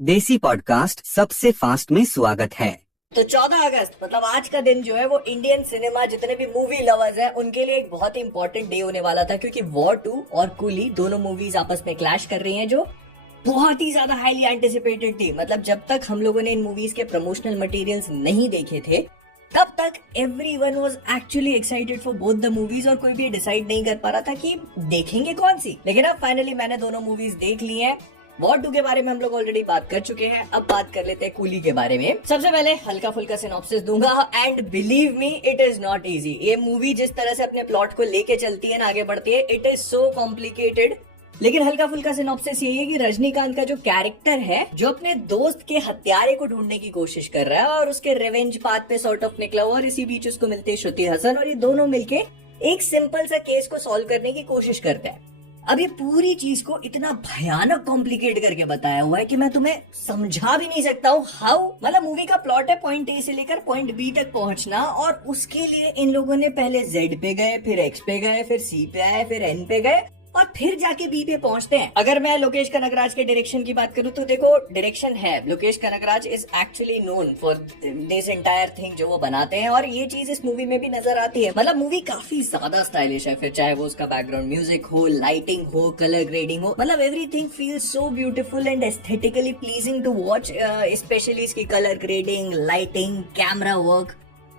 देसी पॉडकास्ट सबसे फास्ट में स्वागत है। तो 14 अगस्त मतलब आज का दिन जो है वो इंडियन सिनेमा जितने भी मूवी लवर्स हैं उनके लिए एक बहुत ही इंपॉर्टेंट डे होने वाला था, क्योंकि वॉर 2 और कूली दोनों मूवीज आपस में क्लैश कर रही हैं, जो बहुत ही ज्यादा हाईली एंटिसिपेटेड थी। मतलब जब तक हम लोगों ने इन मूवीज के प्रमोशनल मटेरियल्स नहीं देखे थे तब तक everyone was actually excited for both the movies, और कोई भी डिसाइड नहीं कर पा रहा था कि देखेंगे कौन सी। लेकिन अब फाइनली मैंने दोनों मूवीज देख ली हैं। वॉर 2 के बारे में हम लोग ऑलरेडी बात कर चुके हैं, अब बात कर लेते हैं कूली के बारे में। सबसे पहले हल्का फुल्का सिनॉप्सिस दूंगा, and believe me it is not easy. ये मूवी जिस तरह से अपने प्लॉट को लेके चलती है ना, आगे बढ़ती है, इट इज सो कॉम्प्लिकेटेड। लेकिन हल्का फुल्का सिनॉप्सिस यही है कि रजनीकांत का जो कैरेक्टर है, जो अपने दोस्त के हत्यारे को ढूंढने की कोशिश कर रहा है और उसके रिवेंज पाथ पे सॉर्ट ऑफ निकला हुआ, और इसी बीच उसको मिलते हैं श्रुति हसन, और ये दोनों मिलके एक सिंपल सा केस को सॉल्व करने की कोशिश करते हैं। अब ये पूरी चीज को इतना भयानक कॉम्प्लिकेट करके बताया हुआ है कि मैं तुम्हें समझा भी नहीं सकता हूँ हाउ। मतलब मूवी का प्लॉट है पॉइंट ए से लेकर पॉइंट बी तक पहुंचना, और उसके लिए इन लोगों ने पहले जेड पे गए, फिर एक्स पे गए, फिर सी पे आए, फिर एन पे गए, और फिर जाके बी पे पहुंचते हैं। अगर मैं लोकेश कनगराज के डायरेक्शन की बात करूं तो देखो, डायरेक्शन है, Lokesh Kanagaraj is actually known for this entire thing जो वो बनाते हैं, और ये चीज इस मूवी में भी नजर आती है। मतलब मूवी काफी ज्यादा स्टाइलिश है, फिर चाहे वो उसका बैकग्राउंड म्यूजिक हो, लाइटिंग हो, कलर ग्रेडिंग हो, मतलब everything feels so beautiful and aesthetically pleasing to watch. Specially इसकी colour grading, lighting, camera work,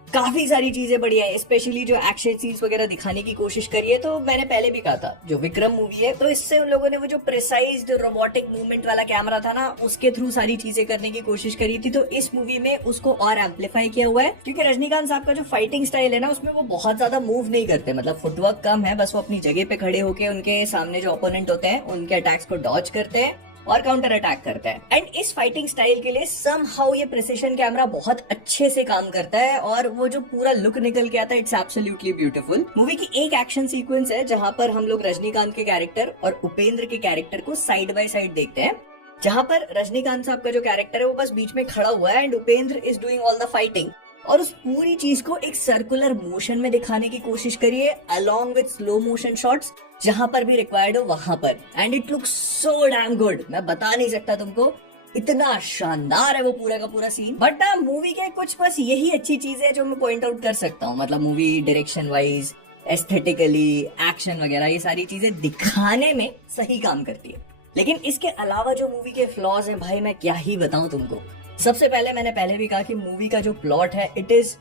काफी सारी चीजें बढ़िया है। स्पेशली जो एक्शन सीन्स वगैरह दिखाने की कोशिश करी है, तो मैंने पहले भी कहा था जो विक्रम मूवी है, तो इससे उन लोगों ने वो जो प्रिसाइज्ड रोबोटिक मूवमेंट वाला कैमरा था ना, उसके थ्रू सारी चीजें करने की कोशिश करी थी। तो इस मूवी में उसको और एम्पलीफाई किया हुआ है, क्योंकि रजनीकांत साहब का जो फाइटिंग स्टाइल है ना, उसमें वो बहुत ज्यादा मूव नहीं करते, मतलब फुटवर्क कम है, बस वो अपनी जगह पे खड़े होके उनके सामने जो ओपोनेंट होते हैं उनके अटैक्स को डॉज करते हैं और काउंटर अटैक करता है। एंड इस फाइटिंग स्टाइल के लिए समहाउ ये प्रिसिशन कैमरा बहुत अच्छे से काम करता है, और वो जो पूरा लुक निकल के आता है, इट्स एब्सोल्युटली ब्यूटीफुल। मूवी की एक एक्शन सीक्वेंस है जहां पर हम लोग रजनीकांत के कैरेक्टर और उपेंद्र के कैरेक्टर को साइड बाय साइड देखते हैं, जहां पर रजनीकांत साहब का जो कैरेक्टर है वो बस बीच में खड़ा हुआ है and Upendra is doing all the fighting, और उस पूरी चीज को एक सर्कुलर मोशन में दिखाने की कोशिश करिए, along with slow motion shots, जहां पर भी रिक्वायर्ड हो वहां पर। And it looks so damn good, मैं बता नहीं सकता तुमको, इतना शानदार है वो पूरा का पूरा सीन। बट मूवी के कुछ बस यही अच्छी चीजें है जो मैं पॉइंट आउट कर सकता हूँ। मतलब movie direction wise, aesthetically, action वगैरह, ये सारी चीजें दिखाने में सही काम करती है। लेकिन इसके अलावा जो मूवी के फ्लॉज हैं भाई, मैं क्या ही बताऊं तुमको। सबसे पहले मैंने पहले भी कहा कि मूवी का जो प्लॉट है, it is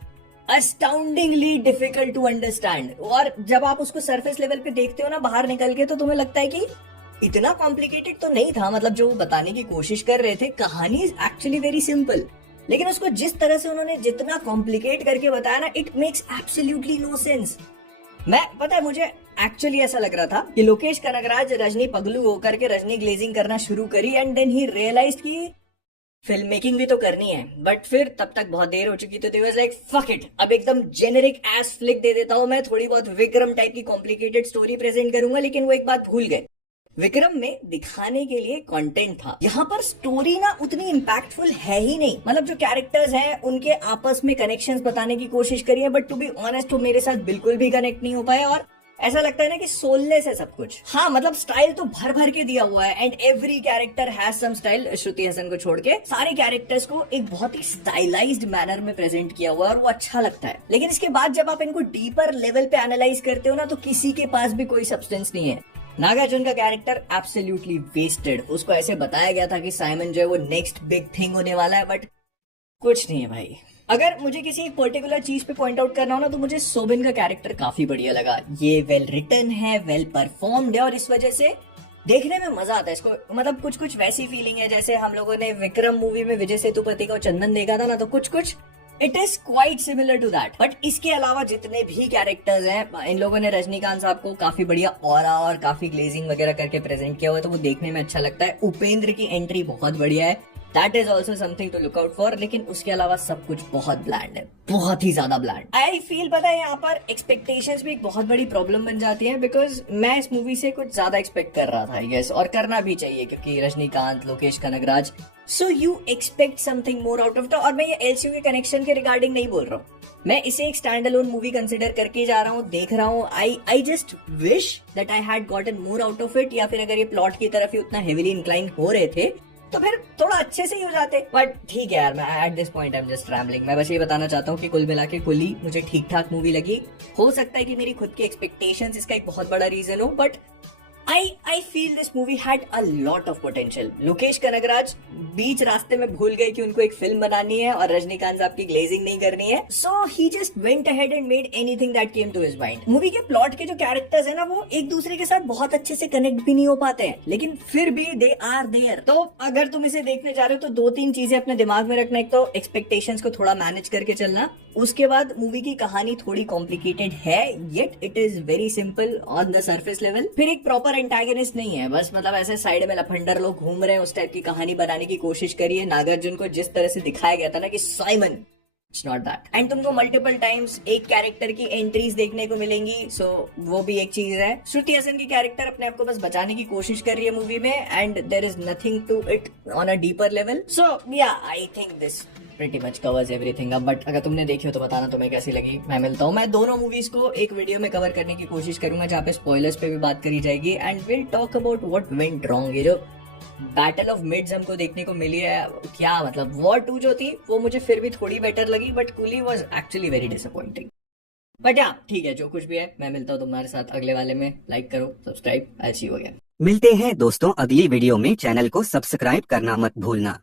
astoundingly difficult to understand, और जब आप उसको सरफेस लेवल पे देखते हो ना बाहर निकल के, तो तुम्हें लगता है कि इतना कॉम्प्लिकेटेड तो नहीं था। मतलब जो वो बताने की कोशिश कर रहे थे, कहानी इज एक्चुअली वेरी सिंपल, लेकिन उसको जिस तरह से उन्होंने जितना कॉम्प्लिकेट करके बताया ना, it makes absolutely no sense. मैं पता है, मुझे एक्चुअली ऐसा लग रहा था कि लोकेश कनगराज रजनी पगलू होकर के रजनी ग्लेजिंग करना शुरू करी, एंड देन ही रियलाइज्ड कि फिल्म मेकिंग भी तो करनी है। बट फिर तब तक बहुत देर हो चुकी थी, तो वाज लाइक फक इट, अब एकदम जेनेरिक एस फ्लिक दे देता हूं मैं, थोड़ी बहुत विक्रम टाइप की कॉम्प्लिकेटेड स्टोरी प्रेजेंट करूंगा। लेकिन वो एक बात भूल गए, विक्रम में दिखाने के लिए कंटेंट था, यहाँ पर स्टोरी ना उतनी इम्पैक्टफुल है ही नहीं। मतलब जो कैरेक्टर्स हैं उनके आपस में कनेक्शंस बताने की कोशिश करी है, बट टू बी ऑनेस्ट वो मेरे साथ बिल्कुल भी कनेक्ट नहीं हो पाया, और ऐसा लगता है ना कि सोललेस है सब कुछ। हाँ, मतलब स्टाइल तो भर भर के दिया हुआ है, and every character has some style. Shruti Haasan को छोड़ के सारे कैरेक्टर्स को एक बहुत ही स्टाइलाइज्ड मैनर में प्रेजेंट किया हुआ है, और वो अच्छा लगता है। लेकिन इसके बाद जब आप इनको डीपर लेवल पे एनालाइज करते हो ना, तो किसी के पास भी कोई सब्सटेंस नहीं है। नागार्जुन का कैरेक्टर एब्सोल्युटली वेस्टेड, उसको ऐसे बताया गया था कि साइमन जो है वो नेक्स्ट बिग थिंग होने वाला है, बट कुछ नहीं है भाई। अगर मुझे किसी एक पर्टिकुलर चीज पे पॉइंट आउट करना हो ना, तो मुझे सोबिन का कैरेक्टर काफी बढ़िया लगा। ये वेल रिटन है, वेल परफॉर्म्ड है, और इस वजह से देखने में मजा आता है इसको। मतलब कुछ कुछ वैसी फीलिंग है जैसे हम लोगों ने विक्रम मूवी में विजय सेतुपति का चंदन देखा था ना, तो कुछ कुछ it is quite similar to that. But इसके अलावा जितने भी कैरेक्टर्स हैं, इन लोगों ने रजनीकांत साहब को काफी बढ़िया ऑरा और काफी ग्लेजिंग वगैरह करके प्रेजेंट किया हुआ है, तो वो देखने में अच्छा लगता है। उपेंद्र की एंट्री बहुत बढ़िया है, that is also something to look out for. लेकिन उसके अलावा सब कुछ बहुत ब्लैंड है, बहुत ही ज्यादा ब्लैंड। आई फील पता है यहाँ पर एक्सपेक्टेशंस भी एक बहुत बड़ी प्रॉब्लम बन जाती है, बिकॉज मैं इस मूवी से कुछ ज्यादा एक्सपेक्ट कर रहा था आई गेस, और करना भी चाहिए क्योंकि Rajinikanth, Lokesh Kanagaraj, so you expect something more out of the. और मैं ये एलसीयू के कनेक्शन के रिगार्डिंग नहीं बोल रहा हूँ, मैं इसे एक स्टैंड अलोन मूवी कंसिडर करके जा रहा हूँ, देख रहा हूँ। I just wish that I had gotten more out of it, या फिर अगर ये प्लॉट की तरफ ही उतना हेविली इंक्लाइन हो रहे थे तो फिर थोड़ा अच्छे से ही हो जाते। बट ठीक है यार, मैं at this point I am just rambling. मैं बस ये बताना चाहता हूँ कि कुल मिला के कुली मुझे ठीक ठाक मूवी लगी। हो सकता है कि मेरी खुद की एक्सपेक्टेशंस इसका एक बहुत बड़ा रीजन हो, but I feel this movie had a lot of potential. Lokesh Kanagaraj बीच रास्ते में भूल गए कि उनको एक फिल्म बनानी है और रजनीकांत साहब की ग्लेजिंग नहीं करनी है, so he just went ahead and made anything that came to his mind. Movie के प्लॉट के जो कैरेक्टर्स है ना, वो एक दूसरे के साथ बहुत अच्छे से कनेक्ट भी नहीं हो पाते हैं, लेकिन फिर भी दे आर देयर। तो अगर तुम इसे देखने जा रहे हो तो 2-3 चीजें अपने दिमाग में रखना। एक तो एक्सपेक्टेशंस को थोड़ा मैनेज करके चलना, उसके बाद मूवी की कहानी थोड़ी कॉम्प्लिकेटेड है, yet it is very simple on the surface level. फिर एक प्रॉपर एंटागनिस्ट नहीं है, बस मतलब ऐसे साइड में लफंडर लोग घूम रहे हैं, उस टाइप की कहानी बनाने की कोशिश करिए। नागार्जुन को जिस तरह से दिखाया गया था ना कि Simon, it's not that. And तुमको मल्टीपल टाइम्स एक कैरेक्टर की एंट्रीज देखने को मिलेंगी, सो वो भी एक चीज है। श्रुति हसन की कैरेक्टर अपने आप को बस बचाने की कोशिश कर रही है मूवी में, and there is nothing to it on a deeper level. So yeah I think this pretty much covers everything up, but अगर तुमने देखी हो तो बताना तुम्हें कैसी लगी। मैं मिलता हूँ, मैं दोनों मूवीज को एक वीडियो में कवर करने की कोशिश करूंगा जहाँ पे स्पॉयलर्स पे भी बात करी जाएगी, and will talk about what went wrong. ये जो बैटल ऑफ मिड्स हमको देखने को मिली है, क्या मतलब वॉर 2 जो थी वो मुझे फिर भी थोड़ी बेटर लगी, but coolie was actually very disappointing. But या ठीक है, जो कुछ भी है, मैं मिलता हूँ तुम्हारे साथ अगले वाले में। लाइक करो, subscribe, I see you again. मिलते हैं दोस्तों अगली वीडियो में। चैनल को सब्सक्राइब करना मत भूलना।